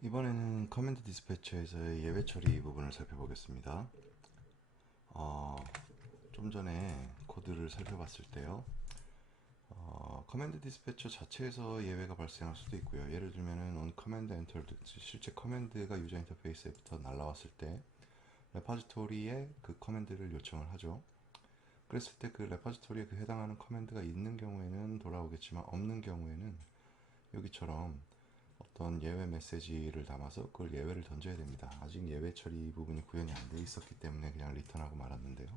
이번에는 커맨드 디스패처에서의 예외 처리 부분을 살펴보겠습니다. 어, 좀 전에 코드를 살펴봤을 때요. 커맨드 디스패처 자체에서 예외가 발생할 수도 있고요. 예를 들면은 on command entered, 실제 커맨드가 유저 인터페이스에부터 날라왔을 때 레파지토리에 그 커맨드를 요청을 하죠. 그랬을 때 그 레파지토리에 그 해당하는 커맨드가 있는 경우에는 돌아오겠지만 없는 경우에는 여기처럼 어떤 예외 메시지를 담아서 그걸 예외를 던져야 됩니다. 아직 예외 처리 부분이 구현이 안 돼 있었기 때문에 그냥 리턴하고 말았는데요.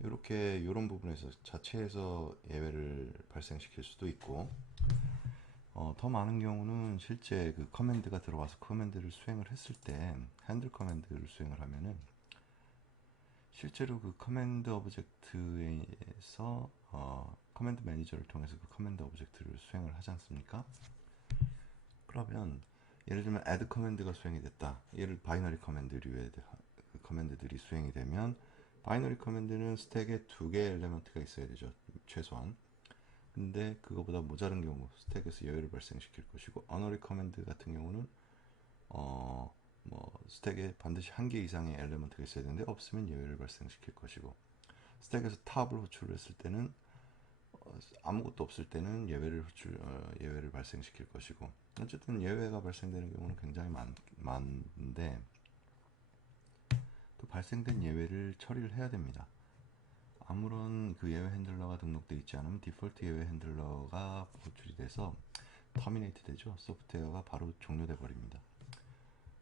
이렇게 이런 부분에서 자체에서 예외를 발생시킬 수도 있고, 더 많은 경우는 실제 그 커맨드가 들어와서 커맨드를 수행을 했을 때 핸들 커맨드를 수행을 하면은 실제로 그 커맨드 오브젝트에서 커맨드 매니저를 통해서 그 커맨드 오브젝트를 수행을 하지 않습니까? 그러면 예를 들면 add 커맨드가 수행이 됐다. 얘를 바이너리 커맨드류의 그 커맨드들이 수행이 되면 바이너리 커맨드는 스택에 두 개의 엘리먼트가 있어야 되죠. 최소한. 근데 그거보다 모자른 경우 스택에서 예외를 발생시킬 것이고 어너리 커맨드 같은 경우는 스택에 반드시 한 개 이상의 엘리먼트가 있어야 되는데 없으면 예외를 발생시킬 것이고 스택에서 탑을 호출을 했을 때는 아무것도 없을 때는 예외를 발생시킬 것이고 어쨌든 예외가 발생되는 경우는 굉장히 많은데 그 발생된 예외를 처리를 해야 됩니다. 아무런 그 예외 핸들러가 등록되어 있지 않으면 디폴트 예외 핸들러가 호출이 돼서 터미네이트 되죠. 소프트웨어가 바로 종료돼 버립니다.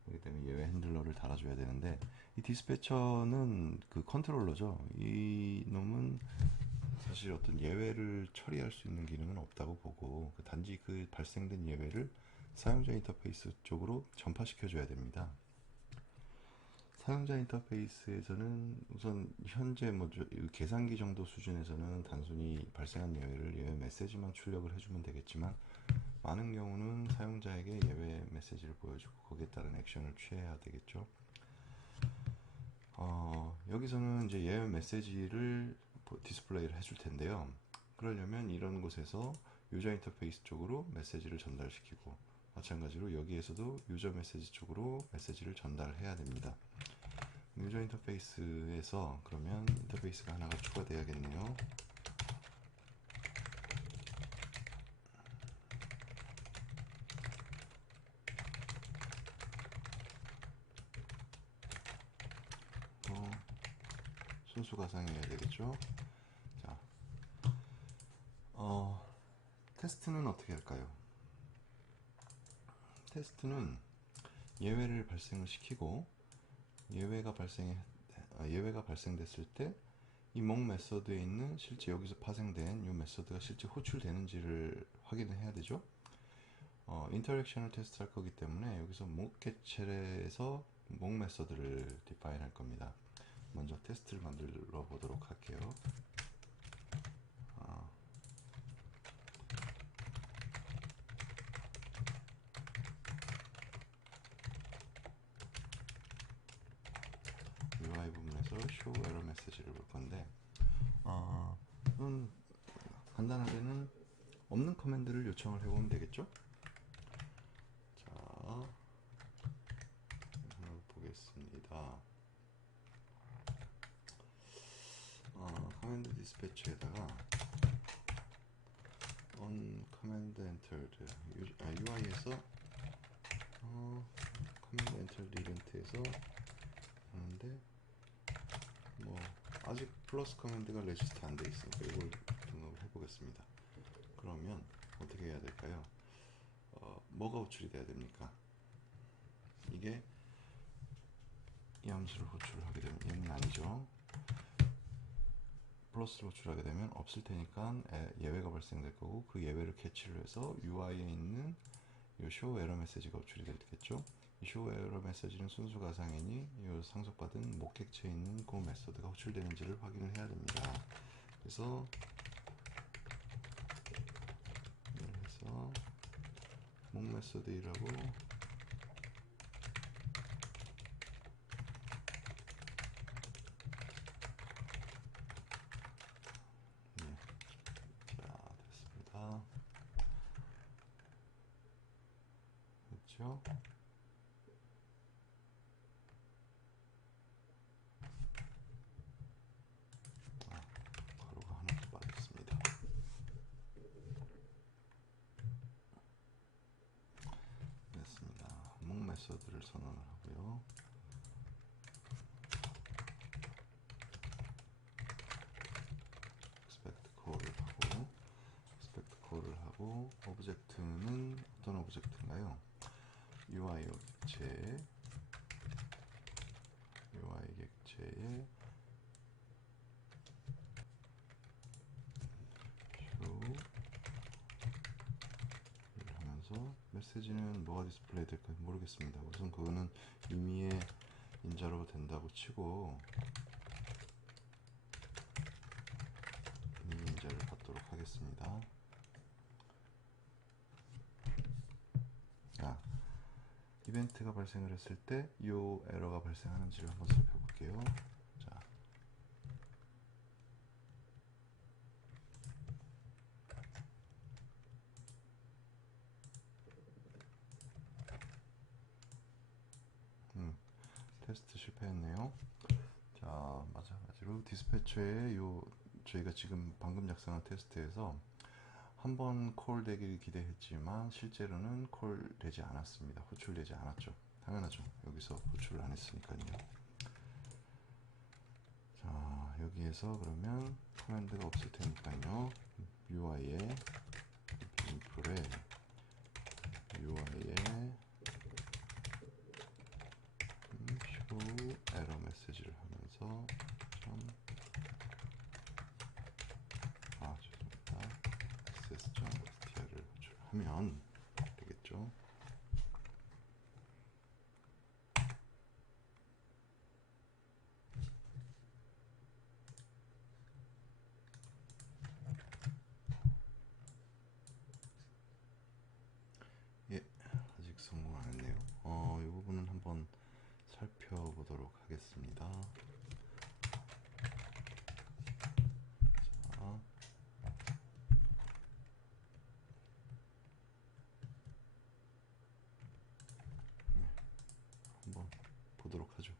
그렇기 때문에 예외 핸들러를 달아줘야 되는데 이 디스패처는 그 컨트롤러죠. 이 놈은 사실 어떤 예외를 처리할 수 있는 기능은 없다고 보고 단지 그 발생된 예외를 사용자 인터페이스 쪽으로 전파시켜줘야 됩니다. 사용자 인터페이스에서는 우선 현재 계산기 정도 수준에서는 단순히 발생한 예외를 예외 메시지만 출력을 해주면 되겠지만 많은 경우는 사용자에게 예외 메시지를 보여주고 거기에 따른 액션을 취해야 되겠죠. 여기서는 이제 예외 메시지를 디스플레이를 해줄 텐데요. 그러려면 이런 곳에서 유저 인터페이스 쪽으로 메시지를 전달시키고 마찬가지로 여기에서도 유저 메시지 쪽으로 메시지를 전달해야 됩니다. 유저 인터페이스에서 그러면 인터페이스가 하나가 추가돼야겠네요. 순수 가상이어야 되겠죠. 자, 테스트는 어떻게 할까요? 테스트는 예외를 발생을 시키고 예외가 발생됐을 때 이 목 메서드에 있는 실제 여기서 파생된 이 메서드가 실제 호출되는지를 확인을 해야 되죠. 인터랙션을 테스트할 거기 때문에 여기서 목 개체에서 목 메서드를 디파인 할 겁니다. 먼저 테스트를 만들어 보도록 할게요. UI 부분에서 show error message를 볼 건데 간단하게는 없는 커맨드를 요청을 해보면 되겠죠. 자, 보겠습니다. 커맨드 디스패치에다가 on command entered UI에서 command entered 이벤트에서 하는데 아직 플러스 커맨드가 레지스터 안 돼 있으니까 이걸 등록을 해보겠습니다. 그러면 어떻게 해야 될까요? 뭐가 호출이 돼야 됩니까? 이게 이 함수를 호출을 하게 되면 얘는 아니죠. 플러스를 호출하게 되면 없을 테니까 예외가 발생될 거고 그 예외를 캐치를 해서 UI에 있는 이 show error 메시지가 호출이 되겠죠. 이 show error 메시지는 순수 가상이니 이 상속받은 목객체에 있는 그 메소드가 호출되는지를 확인을 해야 됩니다. 그래서 목 메소드이라고 자 됐습니다. 됐죠? 가로가 하나 더 빠졌습니다. 됐습니다. 항목 메서드를 선언을 하고요. 를 하고 오브젝트는 어떤 오브젝트인가요? UI 객체에 show를 하면서 메시지는 뭐가 디스플레이 될까 모르겠습니다. 우선 그거는 임의의 인자로 된다고 치고 임의 인자를 받도록 하겠습니다. 이벤트가 발생을 했을 때 이 에러가 발생하는지를 한번 살펴볼게요. 자, 테스트 실패했네요. 자, 마찬가지로 디스패처에 저희가 지금 방금 작성한 테스트에서 한번 콜 되기를 기대했지만 실제로는 콜 되지 않았습니다. 호출되지 않았죠. 당연하죠. 여기서 호출을 안 했으니까요. 자, 여기에서 그러면 커맨드가 없을 테니까요. UI에 인풀에 UI에 show 에러 메시지를 하면서 죄송합니다. access.str를 호출하면 되겠죠. 예, 아직 성공 안 했네요. 이 부분은 한번 살펴보도록 하겠습니다. 자, 한번 보도록 하죠.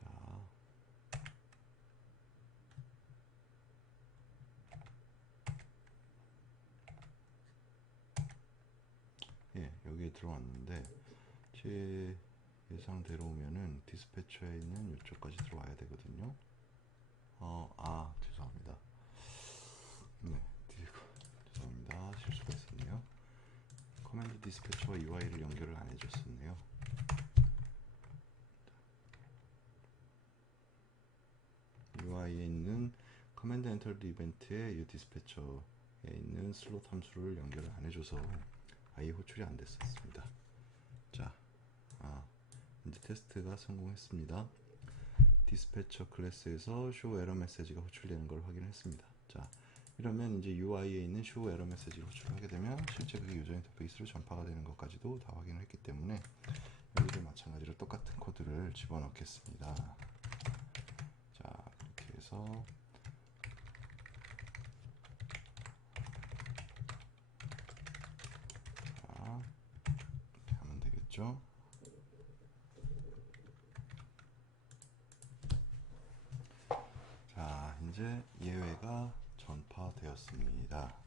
자, 여기에 들어왔는데 제 예상대로면은 디스패처에 있는 이쪽까지 들어와야 되거든요. 죄송합니다. 죄송합니다. 실수가 있었네요. 커맨드 디스패처와 UI를 연결을 안 해줬었네요. UI에 있는 커맨드 엔터드 이벤트에 이 디스패처에 있는 슬롯 함수를 연결을 안 해줘서 아예 호출이 안 됐었습니다. 자, 이제 테스트가 성공했습니다. 디스패처 클래스에서 show 에러 메시지가 호출되는 걸 확인했습니다. 자, 이러면 이제 UI에 있는 show 에러 메시지를 호출하게 되면 실제 그게 유저 인터페이스로 전파가 되는 것까지도 다 확인을 했기 때문에 여기도 마찬가지로 똑같은 코드를 집어넣겠습니다. 자, 그렇게 해서 이렇게 하면 되겠죠. 자, 이제 예외가 전파되었습니다.